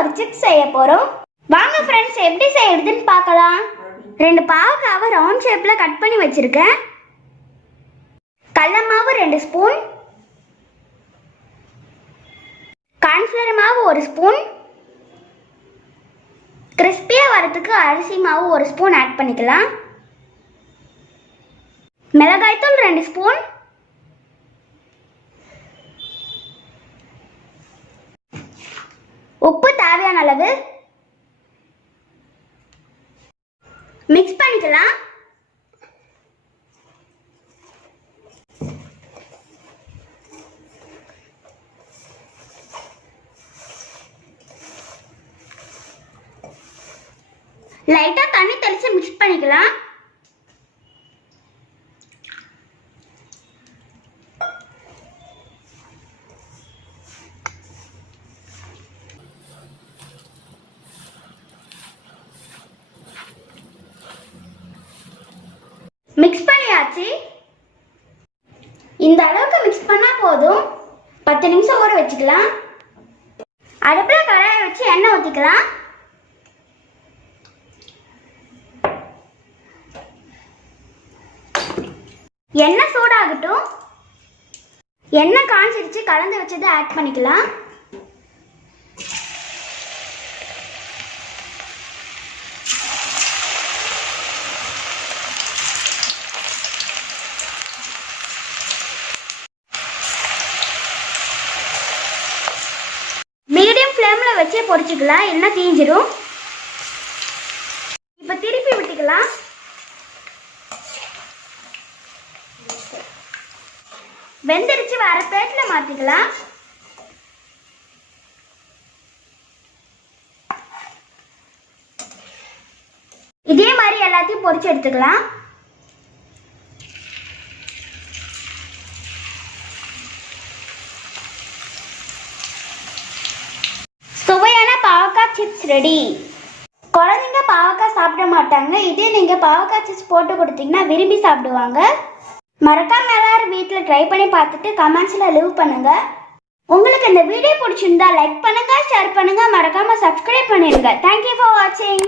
ஒரு சிப்ஸ் செய்ய போறோம். வாங்க फ्रेंड्स, எப்படி செய்யறதுன்னு பார்க்கலாம். 2 பாவக்காவை ரவுண்ட் ஷேப்ல கட் பண்ணி வச்சிருக்கேன். கடலை மாவு 2 ஸ்பூன், கார்ன்ஃப்ளவர் மாவு 1 ஸ்பூன், கிறிஸ்பியா வரதுக்கு அரிசி மாவு 1 ஸ்பூன் ஆட் பண்ணிக்கலாம். மிளகாய் தூள் 2 ஸ்பூன், உப்பு தேவையான அளவு. மிக்ஸ் பண்ணிக்கலாம். லைட்டா தண்ணி தெளிச்சு மிக்ஸ் பண்ணிக்கலாம். மிக்ஸ் பண்ணியாச்சு. இந்த அளவுக்கு மிக்ஸ் பண்ணா போதும். 10 நிமிஷம் ஊற வச்சுக்கலாம். அடுப்புல கடாயை வச்சு எண்ணெய் ஊற்றிக்கலாம். எண்ணெய் சூடாகட்டும். எண்ணெய் காஞ்சிடுச்சு. கலந்து வச்சதை ஆட் பண்ணிக்கலாம். மீடியம் ஃப்ளேமில் வச்சே பொரிச்சுக்கலாம், இல்லைன்னா தீஞ்சிரும். இப்போ திருப்பி விட்டுக்கலாம். வெந்திரிச்சு வர பிளேட்ல மாத்திக்கலாம். இதே மாதிரி எல்லாத்தையும் பொரிச்சு எடுத்துக்கலாம். சுவையான பாவக்காய் சிப்ஸ் ரெடி. குழந்தைங்க பாவக்காய் சாப்பிட மாட்டாங்க. இதே நீங்க பாவக்காய் சிப்ஸ் போட்டு கொடுத்தீங்கன்னா விரும்பி சாப்பிடுவாங்க. மறக்காம எல்லாரும் வீட்டில் ட்ரை பண்ணி பார்த்துட்டு கமெண்ட்ஸ்ல லீவ் பண்ணுங்க. உங்களுக்கு இந்த வீடியோ பிடிச்சிருந்தா லைக் பண்ணுங்க, ஷேர் பண்ணுங்க, மறக்காம சப்ஸ்கிரைப் பண்ணிடுங்க. தேங்க்யூ ஃபார் வாட்சிங்.